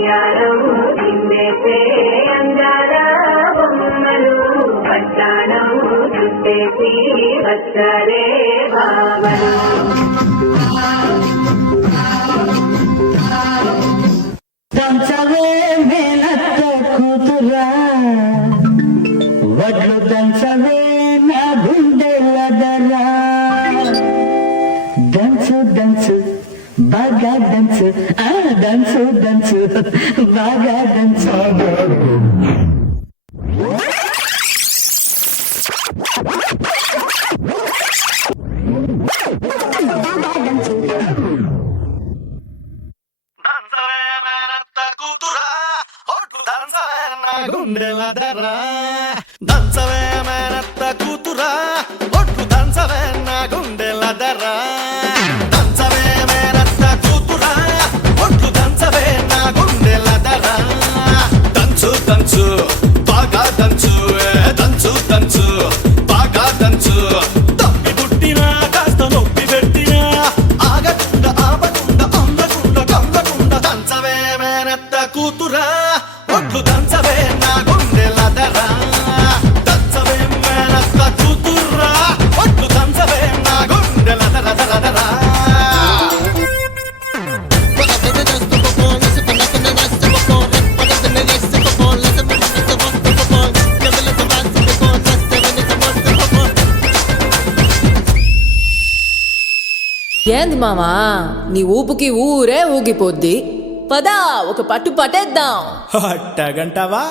వయ్యారం చిందేసే అందాల బొమ్మలు పట్టాణం చుట్టేసి వచ్చారే భావలు. దంచవే మేనత్త కూతురా వడ్లు దంచవే నా గుండెలదరా. దంచు దంచు బాగా దంచు దంచు దంచు బాగా దంచు. దంచవే మేనత్త కూతురా ఒట్టు దంచవే నా గుండెలదరా. దంచవే మేనత్త కూతురా ఒట్టు దంచవే నా గుండెలదరా. దంచు దంచు బాగా దంచు దంచు దంచు బాగా దంచు. తప్పి పుట్టినా కాస్త నొప్పి పెట్టినా ఆగకుండా ఆపకుండా అందకుండా కమ్మకుండా దంచవే మేనత్త కూతురా ఒట్లు దంచవే నా గుండెలదరా. దంచవే మేనత్త కూతురా ఒట్లు దంచవే నా గుండెలదరదరదరా. ఏంది మామా నీ ఊపుకి ఊరే ఊగిపోద్ది. పదా ఒక పట్టు పట్టేద్దాం. అట్టగంటవా?